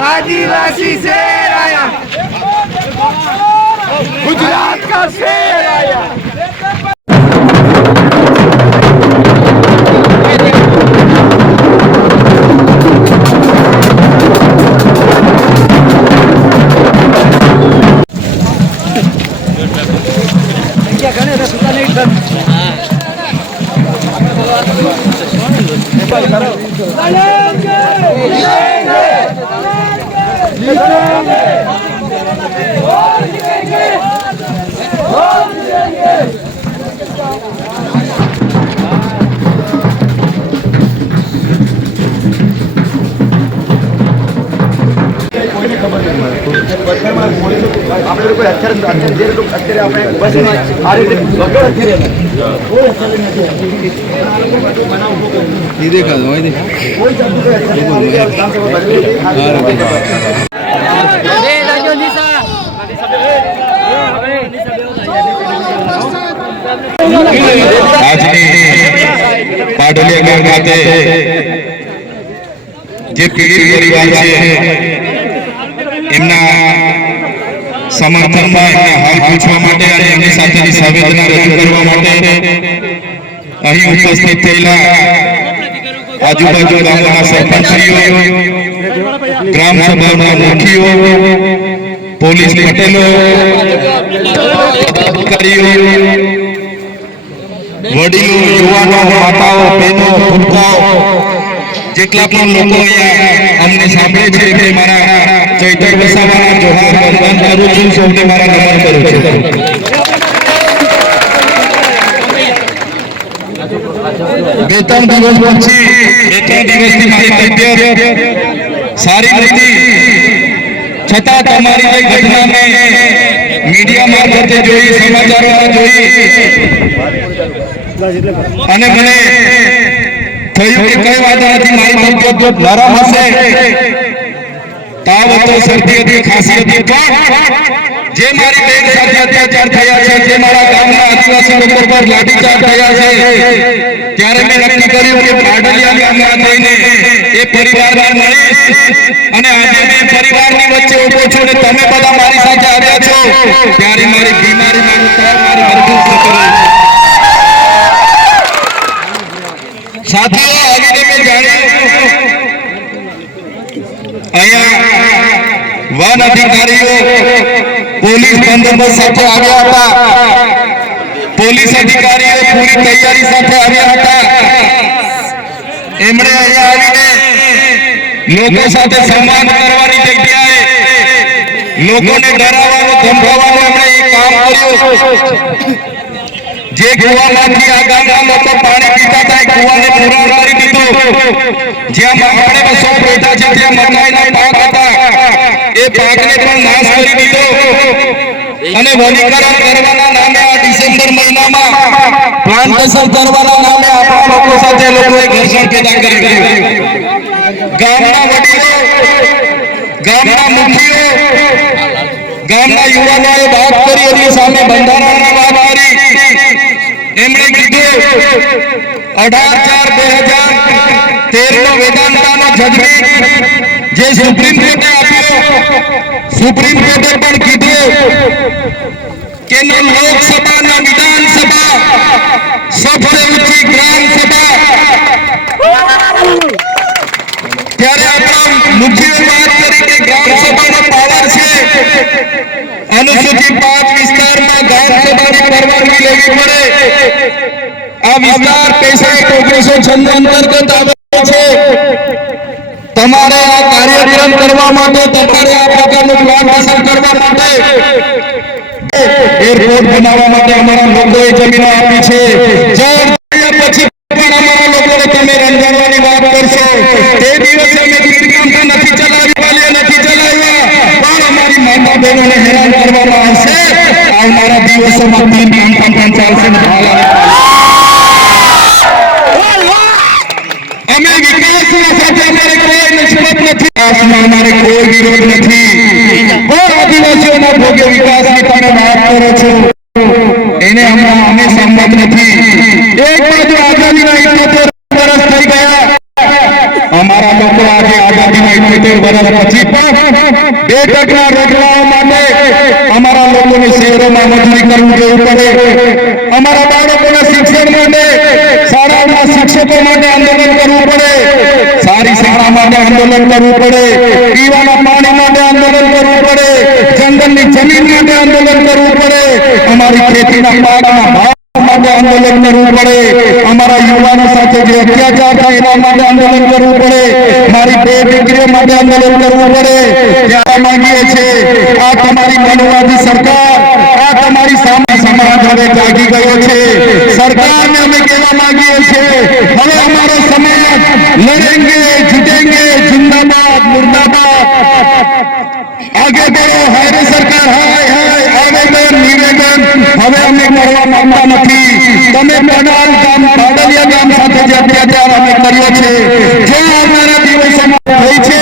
आदिवासी शेर आया, गुजरात का शेर आया। पाटोलिया गाम खाते जे पीड़ित परिवार છે એમના સમર્થનમાં એમને હાલ પૂછવા માટે અને એમની સાથેની સંવેદના રજૂ કરવા માટે અહીં ઉપસ્થિત થયેલા આજુબાજુ ગામોના સરપંચીઓ, ગ્રામ સભાના મુખીઓ, પોલીસ પટેલો, અધિકારીઓ, વડીલો, યુવાનો, માતાઓ, બહેનો, ભૂલકાઓ જેટલા પણ લોકો અહીંયા અમને સાંભળે છે કે મારા ચૈતર વસાવાના જોહાર વંદન કરું છું, સૌને મારા નમન કરું છું। બે ત્રણ દિવસ દિવસથી મારી તબિયત સારી નથી, છતાં તમારી જે ઘટનાને મીડિયા મારફતે જોઈ, સમાચારોમાં જોઈ અને મને થયું કે કઈ વાત નથી, મારી તબિયત નરમ હશે, તાવ હતો, શરદી હતી, ખાંસી હતી, પણ જે મારી બેન સાથે અત્યાચાર થયા છે, જે મારા ગામના આદિવાસી લોકો પર લાઠીચાર્જ થયા છે, ત્યારે મેં નક્કી કર્યું કે પાટોલિયા ગામમાં થઈને એ પરિવારને મળીશ અને આજે મેં પરિવારની વચ્ચે ઉભો છું અને તમે બધા મારી સાથે આવ્યા છો, ત્યારે મારી બીમારી મારું મરઘું કર્યું। સાથીઓ, આવીને મેં જાણ્યું અહીંયા વન અધિકારીઓ પોલીસ બંદોબસ્ત સાથે આવ્યા હતા, પોલીસ અધિકારીઓ પૂરી તૈયારી સાથે આવ્યા હતા। એમણે અહીંયા આવીને લોકો સાથે સંવાદ કરવાની જગ્યાએ લોકોને ડરાવવાનું, ધમકાવવાનું એમણે એક કામ કર્યું। જે કુવામાંથી આ ગામના લોકો પાણી પીતા હતા, કુવાને પુરાણ કરી દીધું। જ્યાં આપણે સૌ બેઠા છે, જ્યાં મકાઈના પાક હતા, એ પાકને પણ નાશ કરી દીધો અને વનીકરણ કરવાના નામે આ ડિસેમ્બર મહિનામાં પ્લાન્ટેશન કરવાના નામે આપણા લોકો સાથે લોકોએ ઘર્ષણ પેદા કર્યું। ગામના વડીલો, ગામના મુખીઓ, ગામના યુવાનોએ વાત કરી, એની સામે બંધારણની વાત કરી। એમણે કીધું 18/4/2013 નો વેદાંતાનો જજમેન્ટ જે સુપ્રીમ કોર્ટે આપ્યો, સુપ્રીમ કોર્ટે પણ કીધું કે ન લોકસભા ન વિધાનસભા, સબસે ઊંચી ગ્રામ સભા। ત્યારે આપણા મુખ્ય વાત કરી કે ગ્રામ સભાનો પાવર છે, અનુસૂચિત 5 વિસ્તારમાં ગ્રામ સભાની પરવાનગી લેવી પડે। આ વિસ્તાર 1996 અંતર્ગત આવે છે। તમારે આ કાર્યક્રમ કરવા માટે, તમારે આ પ્રકારનું પ્લાન્ટેશન કરવા માટે, એરપોર્ટ બનાવવા માટે અમારા લોકોએ જમીનો આપી છે। પછી પણ અમારા લોકોને તમે રંજાડવાની વાત કરશો, તે દિવસે અમે ગીરગામમાં નથી ચલાવ્યા, નથી ચલાવ્યા, પણ અમારી માતા બહેનોને હેરાન કરવામાં આવશે। આવનારા દિવસોમાં 3 ગામ પણ ચાલશે। અમે વિકાસના સાથે અમારે કોઈ નિસ્બત નથી, અમારે કોઈ વિરોધ નથી, પણ આદિવાસીઓના ભોગે વિકાસની તમે વાત કરો છો એને અમે સંમત નથી। એક બાજુ આઝાદીના 78 વર્ષ પછી પણ 2% રોજગાર માટે અમારા લોકોને શહેરોમાં મજૂરી કરવું જવું પડે, અમારા બાળકોના શિક્ષણ માટે શાળાઓમાં શિક્ષકો માટે આંદોલન કરવું પડે, સારી શાળા માટે આંદોલન કરવું પડે, પીવાના પાણી માટે આંદોલન કરવું પડે, જંગલની જમીન માટે આંદોલન કરવું પડે, અમારી ખેતીના પાકના ભાવ માટે આંદોલન કરવું પડે, અમારા યુવાનો સાથે જે અત્યાચાર થાય એના માટે આંદોલન કરવું પડે, મારી 2 દીકરીઓ માટે આંદોલન કરવું પડે. ત્યાં માંગીએ છીએ આ તમારી મનોવાદી સરકાર, આ તમારી સામે સમાજ હવે જાગી ગયો છે. સરકારને અમે કહેવા માંગીએ છીએ હવે અમારો સમાજ લડેંગે જીતેંગે, जिंदाबाद मुर्दाबाद, आगे बढ़ो, हाय रे सरकार, हाय हाय, आवेदन निवेदन હવે અમે કરવા માંગતા નથી. તમે પડાલ ગામ પાડલિયા ગામ સાથે જે અત્યાચાર અમે કર્યો છે, જો આવનારા દિવસોમાં થઈ છે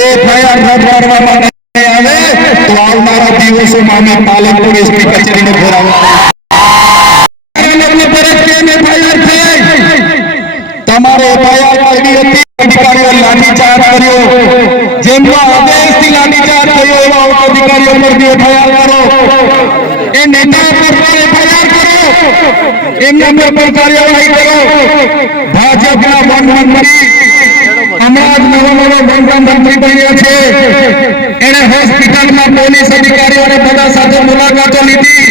એ ફરિયાદ રદ કરવામાં નહીં આવે તો આવનારા દિવસોમાં અમે પાલનપુર એસપી કચેરીને ઘેરાવો તમારે ફરિયાદ કરી હતી. અધિકારીઓ લાઠીચાર્જ કર્યો, જેમનો આદેશથી લાઠીચાર્જ થયો એવા અધિકારીઓ પર ફરિયાદ કરો, એ નેતા પર ફરિયાદ કરો, એમના પર પણ કાર્યવાહી કરો. ભાજપના વન મંત્રી હમણાં જ નવા વન મંત્રી બન્યા છે, એને હોસ્પિટલમાં પોલીસ અધિકારીઓને બધા સાથે મુલાકાતો લીધી.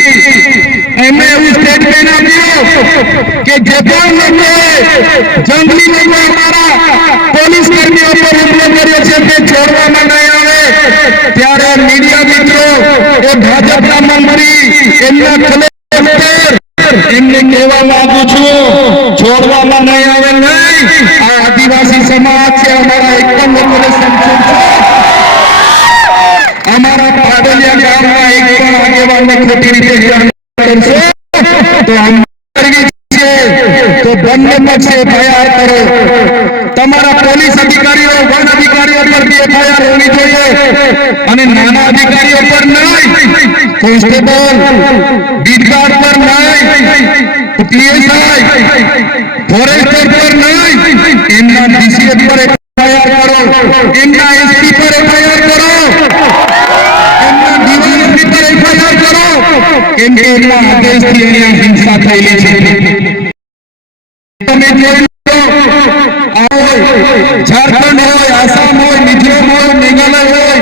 એમણે એવું સ્ટેટમેન્ટ આપ્યું કે જે પણ લોકોએ જંગલી લોકો અમારા પોલીસ કર્મીઓ પર હુમલો કર્યો છે તે છોડવામાં નહીં આવે. ત્યારે મીડિયા મિત્રો, એ ભાજપના મંત્રી એમના એમને કહેવા માંગુ છું છોડવામાં નહીં આવે. નહીં, આ આદિવાસી સમાજ છે, અમારા એક પણ લોકોને સમજવું છે. અમારા પાડલિયા ગામના એક પણ આગેવાનને ખોટી રીતે કરશો તો તો બંને પક્ષે ફરિયાદ કરો. તમારા પોલીસ અધિકારીઓ વન અધિકારીઓ પર ફરિયાદ હોવી જોઈએ અને નાના અધિકારીઓ પર નહીં, કોન્સ્ટેબલ બીટગાર્ડ પર નહીં, પીએસઆઈ ફોરેસ્ટર પર નહીં, એમના ડીસીએફ પર ફરિયાદ કરો, એમના એસપી પર ફરિયાદ કરો, એમના ડીવાયએસપી પર ફરિયાદ કરો, કેમ કે એમના આદેશથી અહીંયા હિંસા થયેલી છે. તમે જોઈ લો, ઝારખંડ હોય, આસામ હોય, મિઝોરમ હોય, મેઘાલય હોય,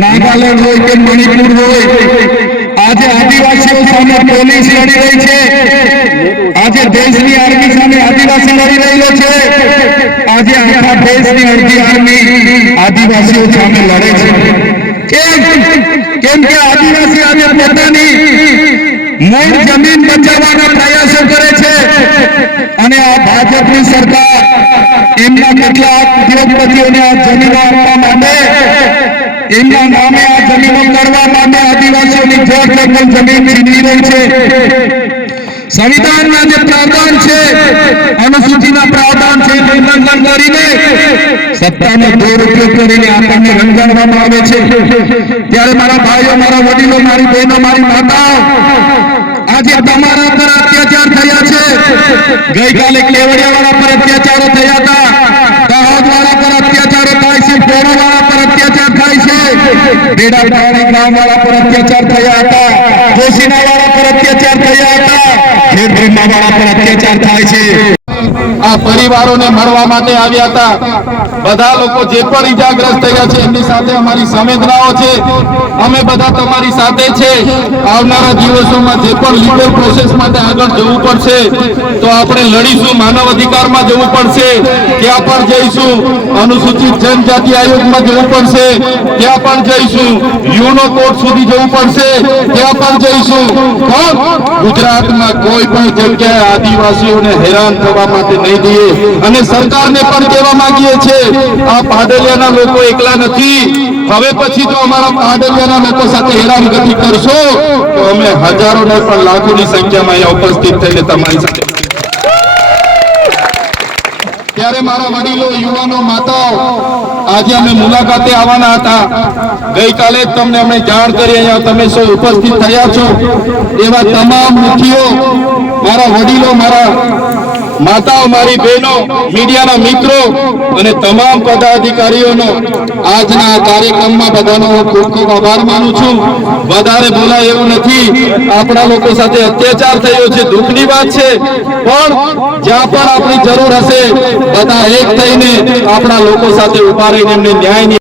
નાગાલેન્ડ હોય કે મણિપુર હોય, આજે આદિવાસીઓ સામે પોલીસ લડી રહી છે, આજે દેશની આર્મી સામે આદિવાસી લડી રહેલો છે, આજે આખા દેશની અડધી આર્મી આદિવાસીઓ સામે લડે છે. કેમ કે આદિવાસી આજે પોતાની મૂળ જમીન બચાવવાના પ્રયાસો કરે છે અને આ ભાજપની સરકાર એમના કેટલાક ઉદ્યોગપતિઓને આ જમીનો આપવા માટે, એમના નામે આ જમીનો કરવા માટે આદિવાસીઓની જળ જંગલ જમીન છીનવી રહી છે. સંવિધાનના જે પ્રાવધાન છે, અનુસૂચિના પ્રાવધાન છે, ઉલ્લંઘન કરીને સત્તાનો દુરુપયોગ કરીને આપણને રંગાડવામાં આવે છે. ત્યારે મારા ભાઈઓ, મારા વડીલો, મારી બહેનો, મારી માતાઓ, આજે તમારા પર અત્યાચાર થયા છે. ગઈકાલે કેવડિયાવાળા પર અત્યાચારો થયા હતા, દાહોદવાળા પર અત્યાચારો થાય છે, પોણાવાળા પર અત્યાચાર થાય છે, બેડા પાણી ગામવાળા પર અત્યાચાર થયા હતા, જોશીનાવાળા પર અત્યાચાર થયા હતા, ખેડબ્રહ્માવાળા પર અત્યાચાર થાય છે. આ પરિવારોને મળવા માટે આવ્યા હતા. બધા લોકો જે પણ ઈજાગ્રસ્ત થયા છે એમની સાથે અમારી સંવેદનાઓ છે. અમે બધા તમારી સાથે છે. આવનારા દિવસોમાં જે પણ લીગલ પ્રોસેસ માટે આગળ જવું પડશે તો આપણે લડીશું. માનવ અધિકારમાં જવું પડશે, ત્યાં પણ જઈશું. અનુસૂચિત જનજાતિ આયોગમાં જવું પડશે, ત્યાં પણ જઈશું. યુનો કોર્ટ સુધી જવું પડશે, ત્યાં પણ જઈશું. પણ ગુજરાતમાં કોઈ પણ જગ્યાએ આદિવાસીઓને હેરાન થવા માટે નહીં દઈએ. અને સરકારને પણ કહેવા માંગીએ છીએ, આ પાડલિયાના લોકો એકલા નથી. હવે પછી જો અમારા પાડલિયાના લોકો સાથે હેરાનગતિ કરશો તો અમે હજારો ને પણ લાખોની સંખ્યામાં અહીંયા ઉપસ્થિત થઈને તમારી સાથે. ત્યારે મારા વડીલો, યુવાનો, માતાઓ, આજે અમે મુલાકાતે આવવાના હતા. ગઈકાલે જ તમને અમે જાણ કરી, અહીંયા તમે સૌ ઉપસ્થિત થયા છો. એવા તમામ મુખીઓ, મારા વડીલો, મારા માતાઓ, મારી બહેનો, મીડિયાના મિત્રો અને તમામ પદાધિકારીઓનો આજના આ કાર્યક્રમમાં બધાનો હું ખૂબ ખૂબ આભાર માનું છું. વધારે બોલાય એવું નથી. આપણા લોકો સાથે અત્યાચાર થયો છે, દુઃખની વાત છે, પણ જ્યાં પણ આપણી જરૂર હશે બધા એક થઈને આપણા લોકો સાથે ઉભા રહીને એમને ન્યાયની